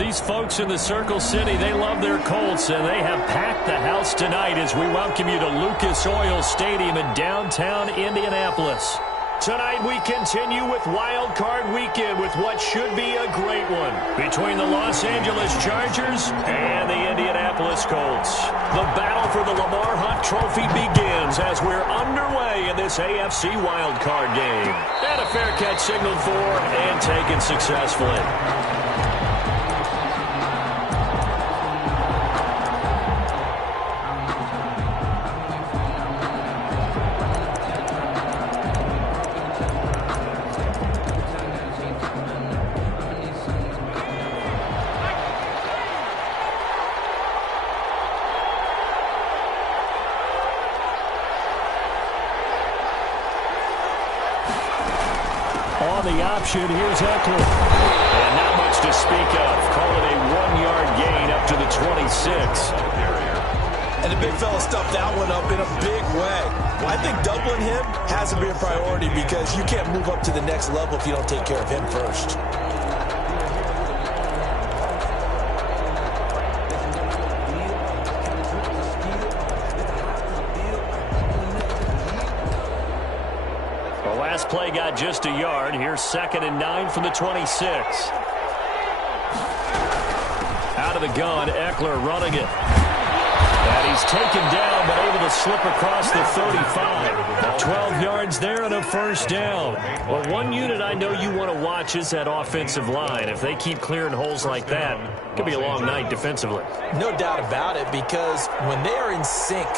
These folks in the Circle City, they love their Colts, and they have packed the house tonight as we welcome you to Lucas Oil Stadium in downtown Indianapolis. Tonight we continue with Wild Card Weekend with what should be a great one between the Los Angeles Chargers and the Indianapolis Colts. The battle for the Lamar Hunt Trophy begins as we're underway in this AFC Wild Card game. And a fair catch signaled for and taken successfully. The option, here's Eckler. And not much to speak of. Call it a 1-yard gain up to the 26. And the big fella stuffed that one up in a big way. I think doubling him has to be a priority because you can't move up to the next level if you don't take care of him first. Play got just a yard. Here's 2nd and 9 from the 26. Out of the gun, Eckler running it. And he's taken down, but able to slip across the 35. 12 yards there and a first down. Well, one unit I know you want to watch is that offensive line. If they keep clearing holes like that, it could be a long night defensively. No doubt about it, because when they are in sync,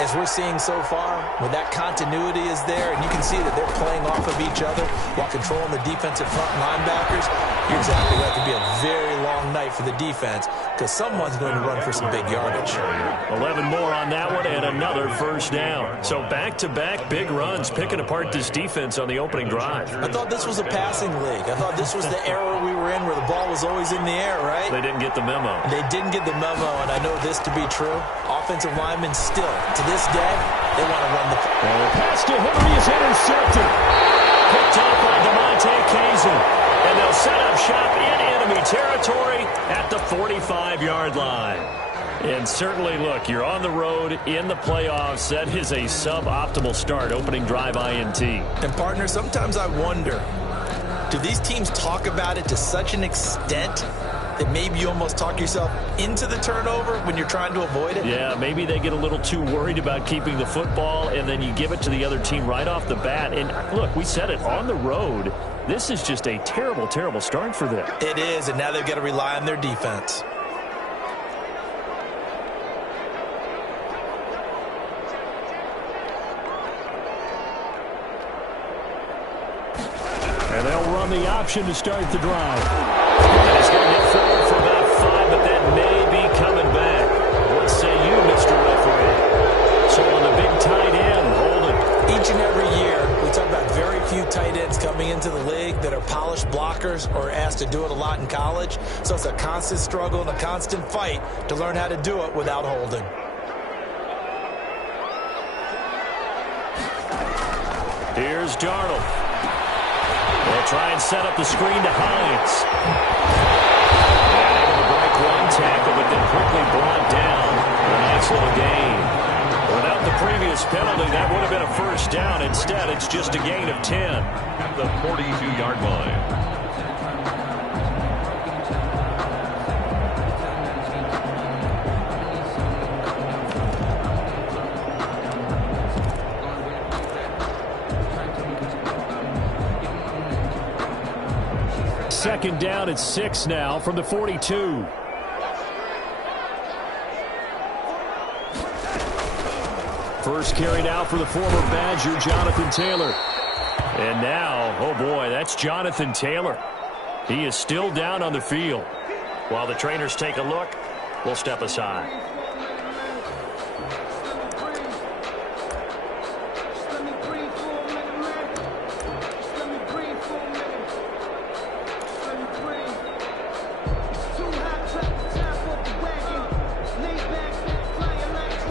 as we're seeing so far, when that continuity is there, and you can see that they're playing off of each other while controlling the defensive front linebackers, you're exactly right. It could be a very long night for the defense because someone's going to run for some big yardage. 11 more on that one and another first down. So back-to-back big runs picking apart this defense on the opening drive. I thought this was a passing league. I thought this was the era we were in where the ball was always in the air, right? They didn't get the memo. They didn't get the memo, and I know this to be true. Offensive linemen still, to this day, they want to run the ball. And the pass to Henry is intercepted. Picked off by DeMonte Kazin. And they'll set up shop in enemy territory at the 45-yard line. And certainly, look, you're on the road in the playoffs. That is a suboptimal start, opening drive INT. And, partner, sometimes I wonder, do these teams talk about it to such an extent that maybe you almost talk yourself into the turnover when you're trying to avoid it? Yeah, maybe they get a little too worried about keeping the football, and then you give it to the other team right off the bat. And, look, we said it, on the road, this is just a terrible, terrible start for them. It is, and now they've got to rely on their defense. And they'll run the option to start the drive. And he's going to get forward for about 5, but that may be coming back. What say you, Mr. Referee? So on the big tight end, hold it. Each and every year, we talk about very few tight ends coming into the league that are polished blockers or asked to do it a lot in college. So it's a constant struggle and a constant fight to learn how to do it without holding. Here's Darnold. They'll try and set up the screen to Hines. Able to break one tackle, but then quickly brought down. A nice little gain. Without the previous penalty, that would have been a first down. Instead, it's just a gain of 10. At the 42-yard line. Second down at 6 now from the 42. First carry now for the former Badger, Jonathan Taylor. And now, oh boy, that's Jonathan Taylor. He is still down on the field. While the trainers take a look, we'll step aside.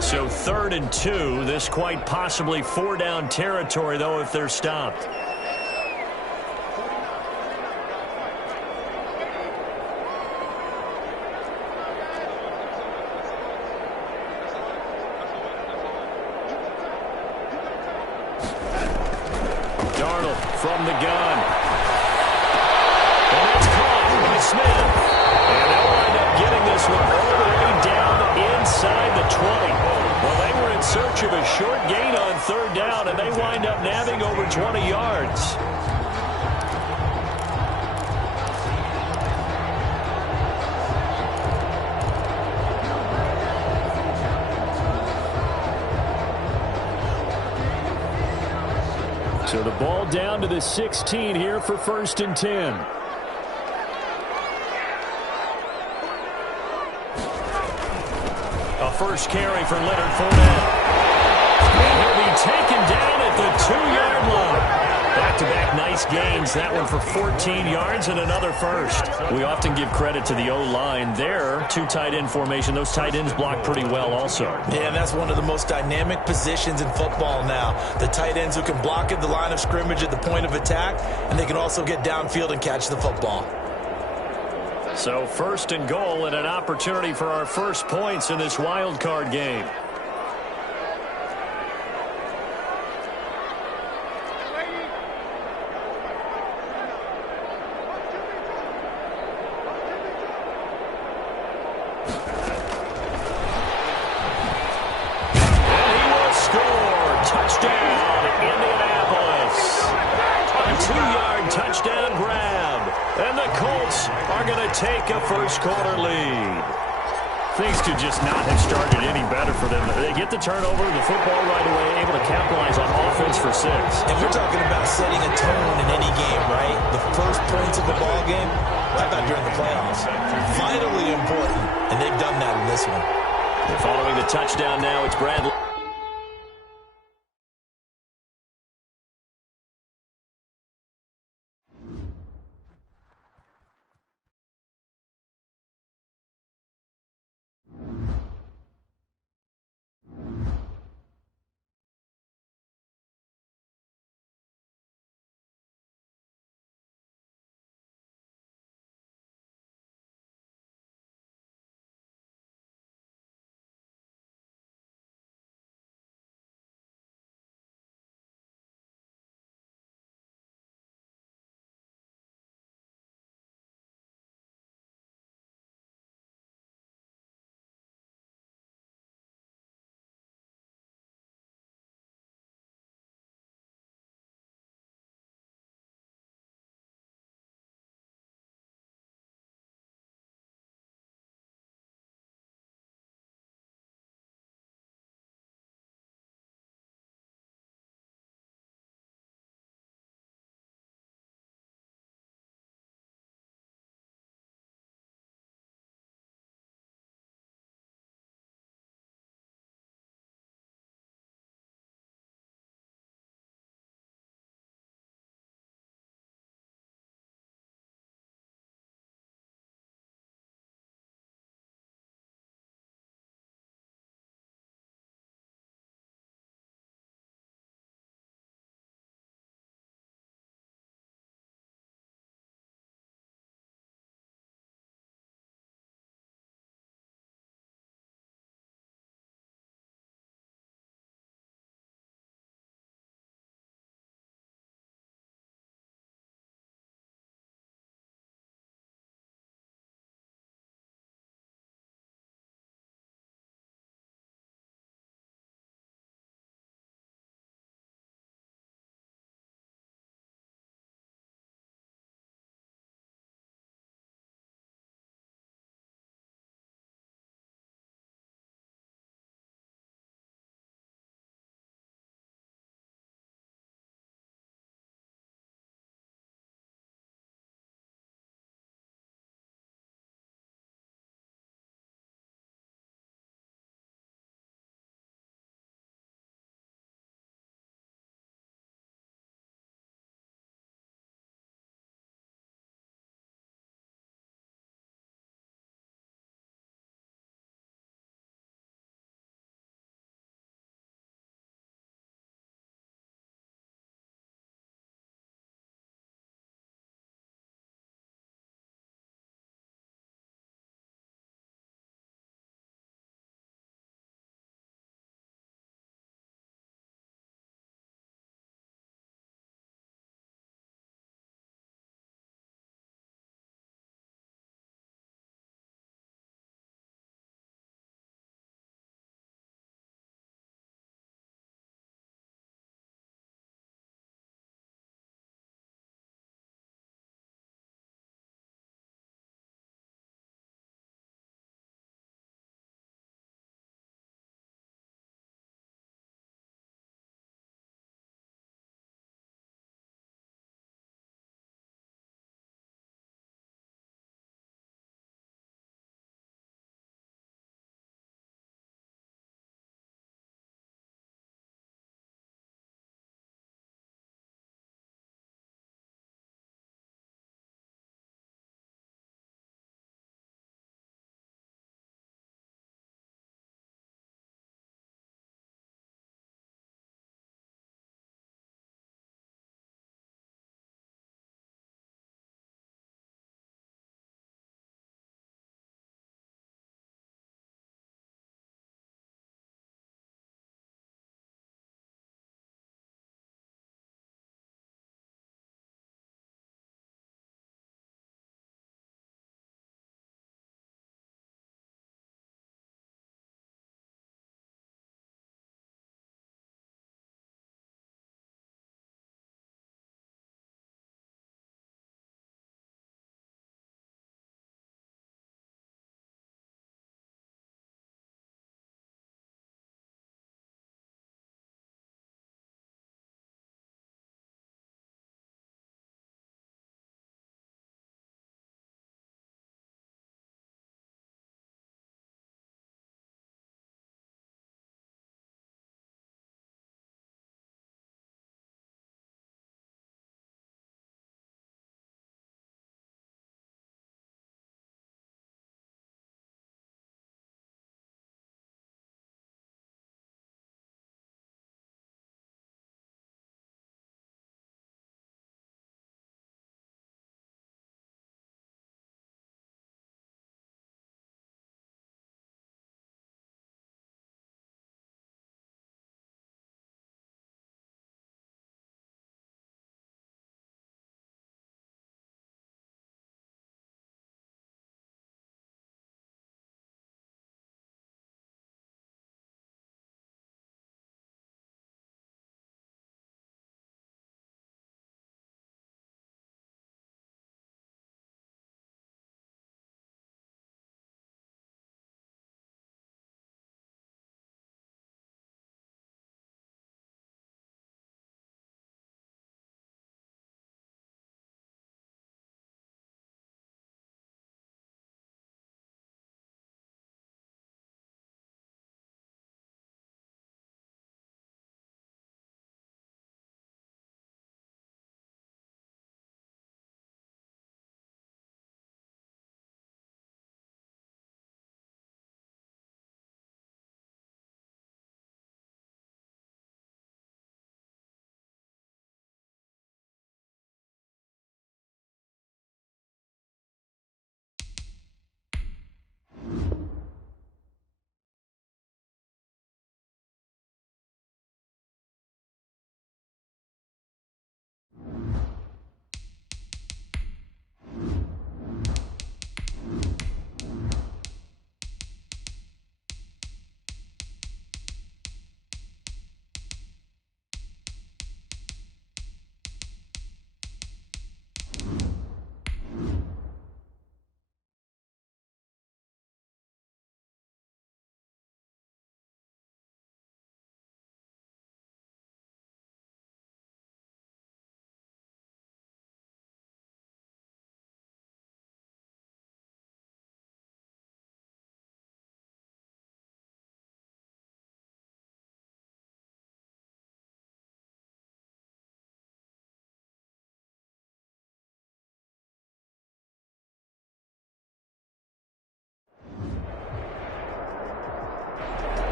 So 3rd and 2. This quite possibly 4-down territory, though, if they're stopped. from the gun. And that's caught by Smith. And they'll wind up getting this one all the way down inside the 20. Well, they were in search of a short gain on third down, and they wind up nabbing over 20 yards. So the ball down to the 16 here for 1st and 10. A first carry for Leonard Fournette. And he'll be taken down at the 2-yard line. Back-to-back nice gains. That one for 14 yards and another first. We often give credit to the O-line there. 2 tight end formation. Those tight ends block pretty well also. Yeah, and that's one of the most dynamic positions in football now. The tight ends who can block at the line of scrimmage at the point of attack, and they can also get downfield and catch the football. So 1st and goal and an opportunity for our first points in this wild card game. Touchdown grab. And the Colts are going to take a first-quarter lead. Things could just not have started any better for them. They get the turnover, the football right away, able to capitalize on offense for 6. And we're talking about setting a tone in any game, right? The first points of the ball game, how about during the playoffs? Vitally important, and they've done that in this one. Following the touchdown now, it's Bradley.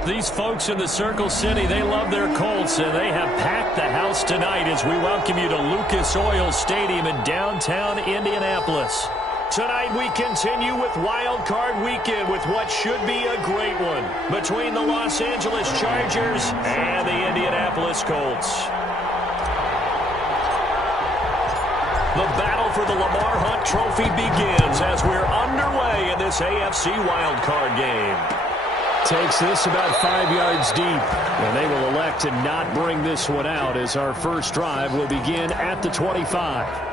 These folks in the Circle City, they love their Colts, and they have packed the house tonight as we welcome you to Lucas Oil Stadium in downtown Indianapolis. Tonight we continue with Wild Card Weekend with what should be a great one between the Los Angeles Chargers and the Indianapolis Colts. The battle for the Lamar Hunt Trophy begins as we're underway in this AFC Wild Card game. Takes this about 5 yards deep, and they will elect to not bring this one out as our first drive will begin at the 25.